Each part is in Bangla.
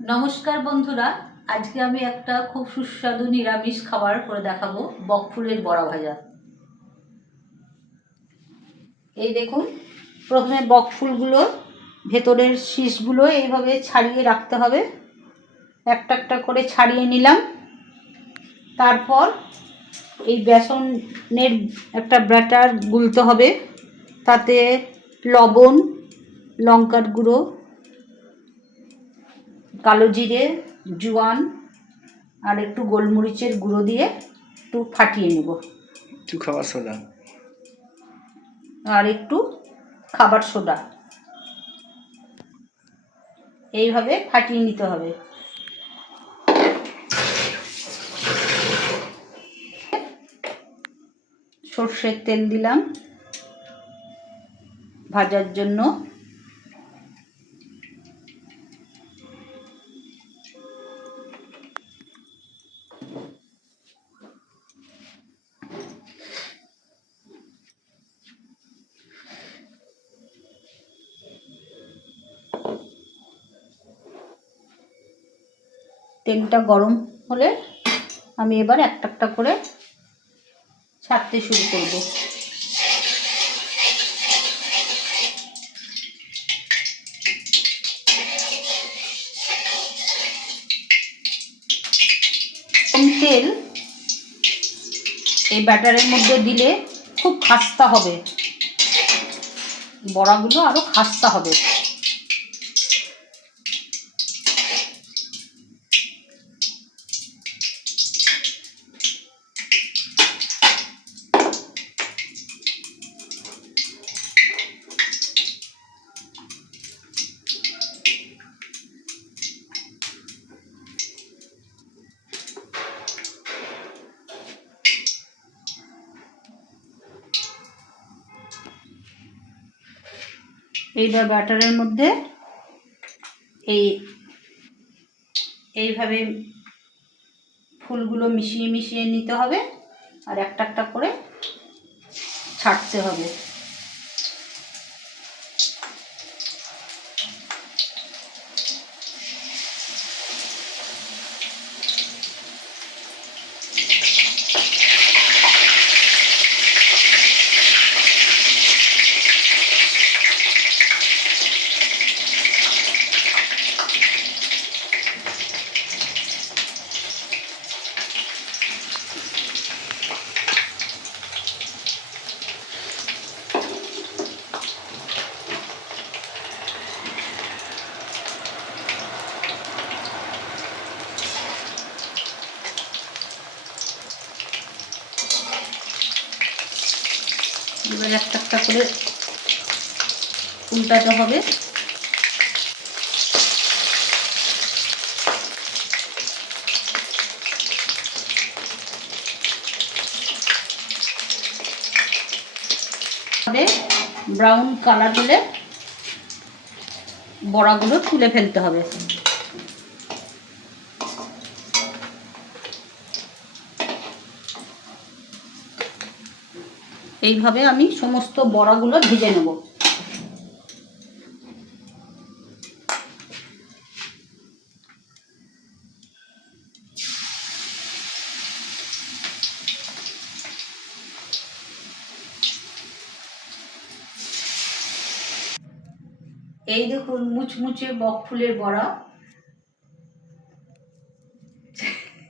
নমস্কার বন্ধুরা, আজকে আমি একটা খুব সুস্বাদু নিরামিষ খাবার করে দেখাবো, বকফুলের বড়া ভাজা। এই দেখুন, প্রথমে বকফুলগুলো ভেতরের শীষগুলো এইভাবে ছাড়িয়ে রাখতে হবে। একটা একটা করে ছাড়িয়ে নিলাম। তারপর এই বেসনের একটা ব্যাটার গুলতে হবে। তাতে লবণ, লঙ্কার গুঁড়ো, কালো জিরে, জোয়ান আর একটু গোলমরিচের গুঁড়ো দিয়ে একটু ফাটিয়ে নেব। একটু খাবার সোডা আর একটু খাবার সোডা, এইভাবে ফাটিয়ে নিতে হবে। সর্ষের তেল দিলাম ভাজার জন্য। তেলটা গরম হলে আমি এবার একটা একটা করে ছাড়তে শুরু করব। তেল এই ব্যাটারের মধ্যে দিলে খুব খাস্তা হবে, বড়াগুলো আরো খাস্তা হবে। এইবার ব্যাটারের মধ্যে এইভাবে ফুলগুলো মিশিয়ে মিশিয়ে নিতে হবে আর একটা একটা করে ছাড়তে হবে। এবার একটা একটা করে উল্টাতে হবে। ব্রাউন কালার হলে বড়াগুলো তুলে ফেলতে হবে। এইভাবে আমি সমস্ত বড়াগুলো ভেজে নেব। এই দেখুন মুচমুচে বকফুলের বড়া।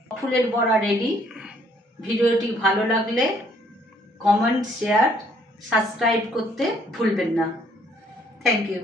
বকফুলের বড়া রেডি। ভিডিওটি ভালো লাগলে কমেন্ট, শেয়ার, সাবস্ক্রাইব করতে ভুলবেন না। Thank you.